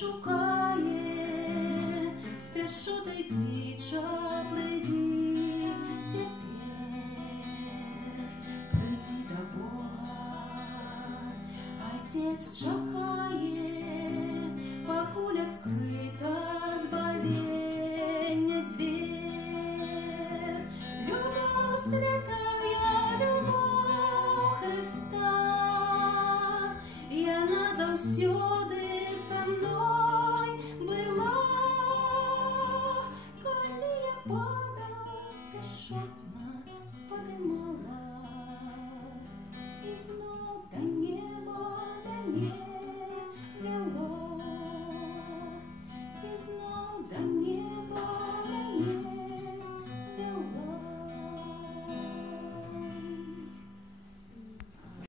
шукає, спяшота й клича, прийди теперь, прийди до Бога. Отец чакає, покуль открыта збавення дверь. Любов святая, любов Христа, і вона завсёды со мной была, коли я падала, пішов